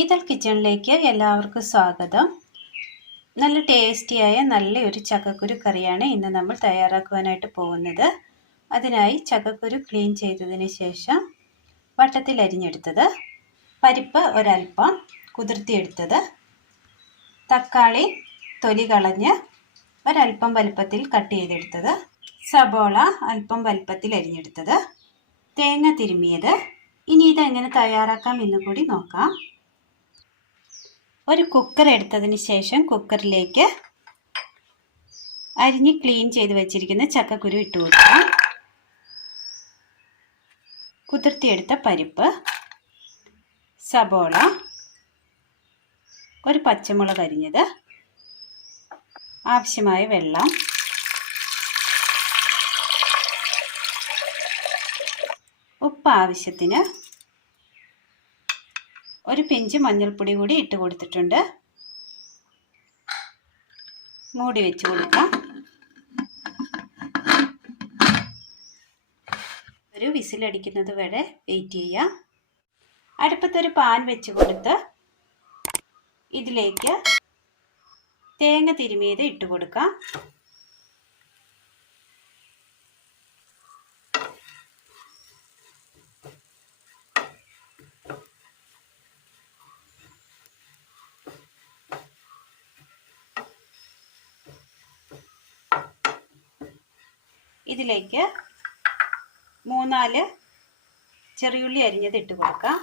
Ethyl കിച്ചണിലേക്ക് എല്ലാവർക്കും സ്വാഗതം. നല്ല ടേസ്റ്റിയായ നല്ലൊരു ചക്കക്കുരു കറിയാണ് ഇന്ന് നമ്മൾ തയ്യാറാക്കുവാനായിട്ട് പോകുന്നത്. അതിനായി ചക്കക്കുരു ക്ലീൻ ചെയ്തതിന് ശേഷം വട്ടത്തിൽ അരിഞ്ഞെടുത്തത് പരിപ്പ് ഒരൽപ്പം കുതിർത്തിയെടുത്തത് തക്കാളി തൊലി കളഞ്ഞ് ഒരൽപ്പം വലുപ്പത്തിൽ കട്ട് ചെയ്തെടുത്തത് സബോള അല്പം വലുപ്പത്തിൽ അരിഞ്ഞെടുത്തത് തേങ്ങ തിരുമിയത്. ഇനി ഇതെങ്ങനെ തയ്യാറാക്കാം എന്ന് കൂടി നോക്കാം. ഒരു കുക്കർ എടുത്തതിന് ശേഷം കുക്കറിലേക്ക് അരിഞ്ഞ് ക്ലീൻ ചെയ്ത് വെച്ചിരിക്കുന്ന ചക്കക്കുരു ഇട്ട് കൊടുക്കാം. കുതിർത്തിയെടുത്ത പരിപ്പ് സബോള ഒരു പച്ചമുളക് അരിഞ്ഞത് ആവശ്യമായ വെള്ളം ഉപ്പ് ആവശ്യത്തിന് ഒരു പിഞ്ച് മഞ്ഞൾപ്പൊടി കൂടി ഇട്ട് കൊടുത്തിട്ടുണ്ട്. മൂടി വെച്ച് കൊടുക്കാം. ഒരു വിസിലടിക്കുന്നത് വരെ വെയിറ്റ് ചെയ്യാം. അടുപ്പത്തൊരു പാൻ വെച്ച് കൊടുത്ത് ഇതിലേക്ക് തേങ്ങ തിരുമിയത് ഇട്ട് കൊടുക്കാം. ഇതിലേക്ക് മൂന്നാൽ ചെറിയുള്ളി അരിഞ്ഞത് ഇട്ട് കൊടുക്കാം.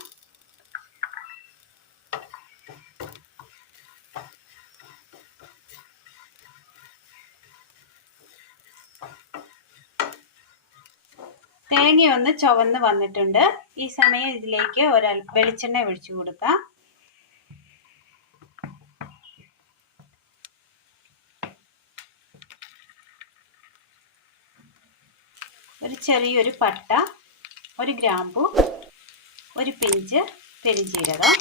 തേങ്ങ ഒന്ന് ചുവന്ന് വന്നിട്ടുണ്ട്. ഈ സമയം ഇതിലേക്ക് ഒരൽ വെളിച്ചെണ്ണ ഒഴിച്ചു കൊടുക്കാം. ഒരു ചെറിയൊരു പട്ട ഒരു ഗ്രാമ്പു ഒരു പിഞ്ച് പെരിഞ്ചീരകം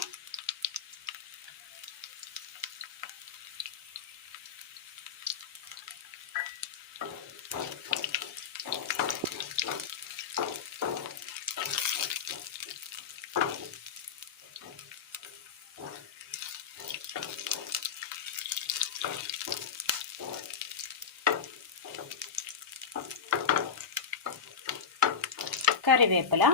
കറിവേപ്പില.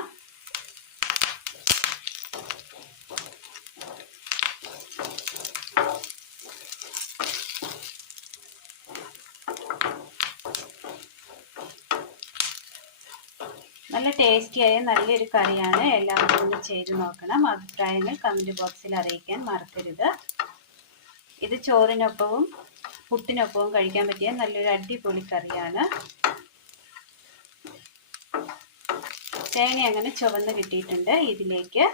നല്ല ടേസ്റ്റിയായ നല്ലൊരു കറിയാണ്. എല്ലാവരും ഒന്ന് ചെയ്ത് നോക്കണം. അഭിപ്രായങ്ങൾ കമന്റ് ബോക്സിൽ അറിയിക്കാൻ മറക്കരുത്. ഇത് ചോറിനൊപ്പവും പുട്ടിനൊപ്പവും കഴിക്കാൻ പറ്റിയ നല്ലൊരു അടിപൊളി കറിയാണ്. തേങ്ങ അങ്ങനെ ചുവന്ന് കിട്ടിയിട്ടുണ്ട്. ഇതിലേക്ക്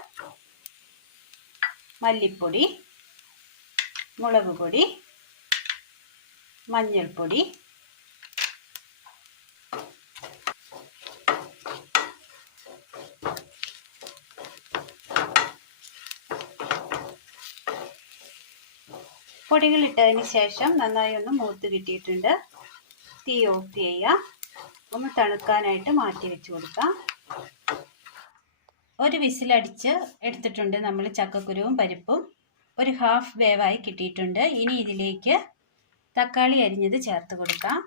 മല്ലിപ്പൊടി മുളക് പൊടി മഞ്ഞൾപ്പൊടി പൊടികൾ ഇട്ടതിന് ശേഷം നന്നായി ഒന്ന് മൂത്ത് കിട്ടിയിട്ടുണ്ട്. തീ ഓഫ് ചെയ്യുക. ഒന്ന് തണുക്കാനായിട്ട് മാറ്റി വെച്ച് കൊടുക്കാം. ഒരു വിസിലടിച്ച് എടുത്തിട്ടുണ്ട് നമ്മൾ ചക്കക്കുരുവും പരിപ്പും. ഒരു ഹാഫ് വേവായി കിട്ടിയിട്ടുണ്ട്. ഇനി ഇതിലേക്ക് തക്കാളി അരിഞ്ഞത് ചേർത്ത് കൊടുക്കാം.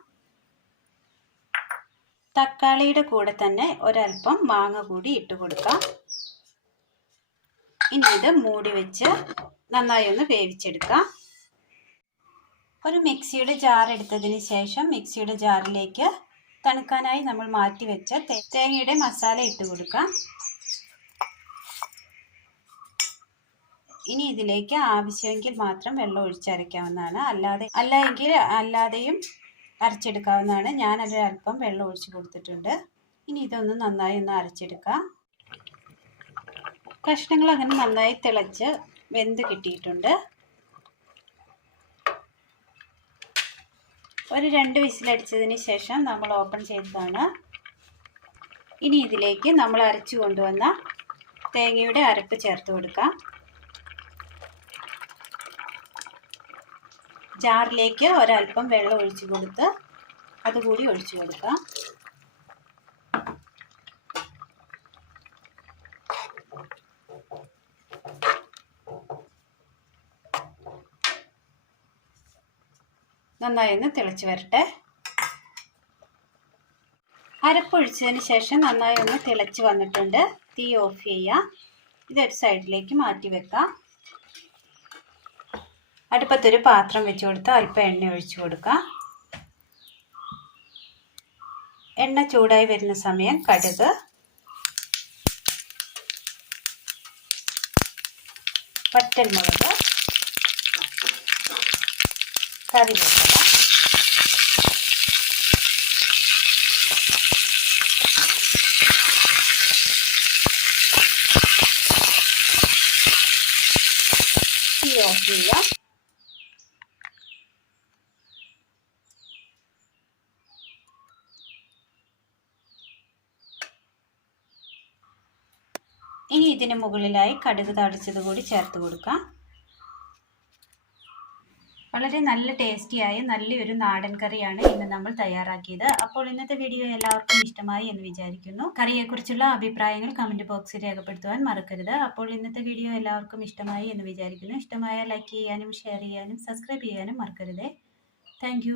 തക്കാളിയുടെ കൂടെ തന്നെ ഒരൽപ്പം മാങ്ങ കൂടി ഇട്ട് കൊടുക്കാം. ഇനി ഇത് മൂടി വെച്ച് നന്നായി ഒന്ന് വേവിച്ചെടുക്കാം. ഒരു മിക്സിയുടെ ജാർ എടുത്തതിന് ശേഷം മിക്സിയുടെ ജാറിലേക്ക് തണുക്കാനായി നമ്മൾ മാറ്റി വെച്ച തേങ്ങയുടെ മസാല ഇട്ട് കൊടുക്കാം. ഇനി ഇതിലേക്ക് ആവശ്യമെങ്കിൽ മാത്രം വെള്ളം ഒഴിച്ചരയ്ക്കാവുന്നതാണ്. അല്ലാതെ അല്ല എങ്കിൽ അല്ലാതെയും അരച്ചെടുക്കാവുന്നതാണ്. ഞാനൊരു അല്പം വെള്ളം ഒഴിച്ച് കൊടുത്തിട്ടുണ്ട്. ഇനി ഇതൊന്ന് നന്നായി ഒന്ന് അരച്ചെടുക്കാം. കഷ്ണങ്ങൾ അങ്ങനെ നന്നായി തിളച്ച് വെന്ത് കിട്ടിയിട്ടുണ്ട്. ഒരു രണ്ട് വിസിലടിച്ചതിന് ശേഷം നമ്മൾ ഓപ്പൺ ചെയ്തതാണ്. ഇനി ഇതിലേക്ക് നമ്മൾ അരച്ചു കൊണ്ടുവന്ന തേങ്ങയുടെ അരപ്പ് ചേർത്ത് കൊടുക്കാം. ജാറിലേക്ക് ഒരല്പം വെള്ളം ഒഴിച്ചു കൊടുത്ത് അതുകൂടി ഒഴിച്ചു കൊടുക്കാം. നന്നായി ഒന്ന് തിളച്ച് വരട്ടെ. അരപ്പൊഴിച്ചതിന് ശേഷം നന്നായി ഒന്ന് തിളച്ച് വന്നിട്ടുണ്ട്. തീ ഓഫ് ചെയ്യാം. ഇതൊരു സൈഡിലേക്ക് മാറ്റി വെക്കാം. അടുപ്പത്തൊരു പാത്രം വെച്ച് കൊടുത്ത് അല്പം എണ്ണ ഒഴിച്ചു കൊടുക്കാം. എണ്ണ ചൂടായി വരുന്ന സമയം കടുക്. വറ്റൽമുളക്. കറിവേപ്പില തീ ഓഫ് ഇനി ഇതിന് മുകളിലായി കടുക് തടിച്ചത് കൂടി ചേർത്ത് കൊടുക്കാം. വളരെ നല്ല ടേസ്റ്റിയായ നല്ലൊരു നാടൻ കറിയാണ് ഇന്ന് നമ്മൾ തയ്യാറാക്കിയത്. അപ്പോൾ ഇന്നത്തെ വീഡിയോ എല്ലാവർക്കും ഇഷ്ടമായി എന്ന് വിചാരിക്കുന്നു. കറിയെക്കുറിച്ചുള്ള അഭിപ്രായങ്ങൾ കമന്റ് ബോക്സിൽ രേഖപ്പെടുത്തുവാൻ മറക്കരുത്. അപ്പോൾ ഇന്നത്തെ വീഡിയോ എല്ലാവർക്കും ഇഷ്ടമായി എന്ന് വിചാരിക്കുന്നു. ഇഷ്ടമായ ലൈക്ക് ചെയ്യാനും ഷെയർ ചെയ്യാനും സബ്സ്ക്രൈബ് ചെയ്യാനും മറക്കരുത്. താങ്ക്